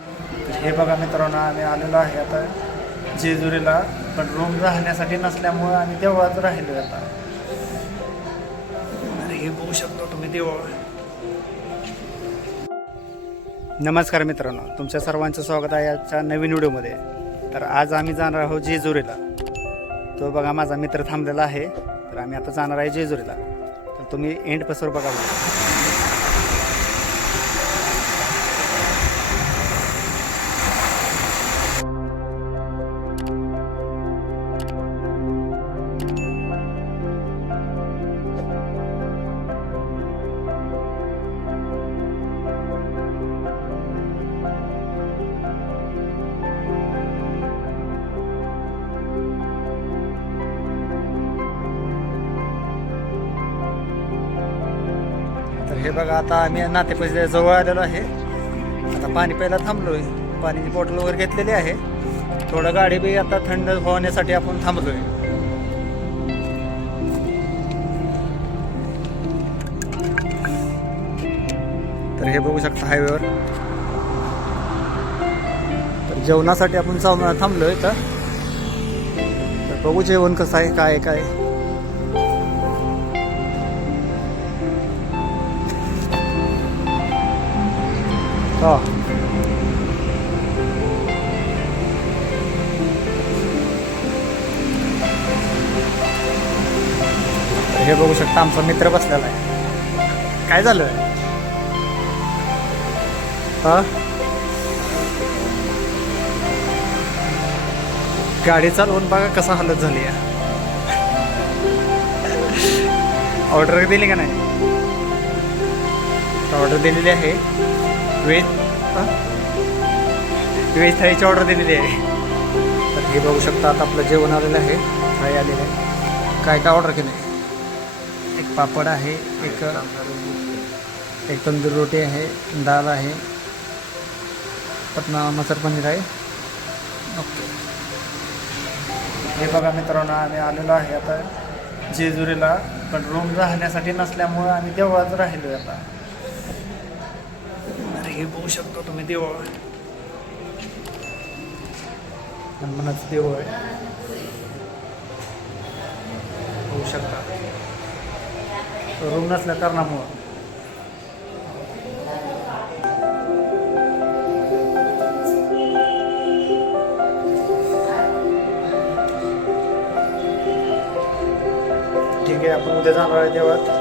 तर हे बघा मित्रांनो, आम्ही आलेलो आहे आता जेजुरीला, पण रूम राहण्यासाठी नसल्यामुळं आम्ही देवळात राहिलो आता. तर हे बघू शकतो तुम्ही देवळ. नमस्कार मित्रांनो, तुमच्या सर्वांचं स्वागत आहे आजच्या नवीन व्हिडिओमध्ये. तर आज आम्ही जाणार आहोत जेजुरीला. तो बघा माझा मित्र थांबलेला आहे. तर आम्ही आता जाणार आहे जेजुरीला. तर तुम्ही एंड पसवर बघा. तर हे बघा, आता आम्ही नातेपैसे जवळ आलेलो आहे. आता पाणी प्यायला थांबलोय. पाण्याची बॉटल वगैरे घेतलेली आहे. थोडं गाडी बी आता थंड होण्यासाठी आपण थांबलोय. तर हे बघू शकता हायवेवर. तर जेवणासाठी आपण थांबलोय. तर बघू जेवण कसं आहे, काय काय. हो, हे बघू शकता आमचा मित्र बसलेला आहे. काय झालं? हा, गाडी चालवून बघा कसा हालत झाली आहे. ऑर्डर दिली का नाही? ऑर्डर दिलेली आहे. व्हेज थाळीची ऑर्डर दिलेली आहे. तर हे बघू शकता, आता आपलं जेवण आलेलं आहे. थाळी आलेलं आहे. काय काय ऑर्डर केलं आहे? एक पापड आहे, एक तंदूर रोटी आहे, डाळ आहे, पटना मसार पनीर आहे. ओके. हे बघा मित्रांनो, आम्ही आलेलो आहे आता जेजुरीला, पण रूम राहण्यासाठी नसल्यामुळं आम्ही देवळात राहिलो आता. हे बघू शकतो तुम्ही देवळ. हनुमानाचं देवळ आहे, बघू शकता. रूम नसल्या कारणामुळं. ठीक आहे, आपण उद्या जाणार आहे देवळात.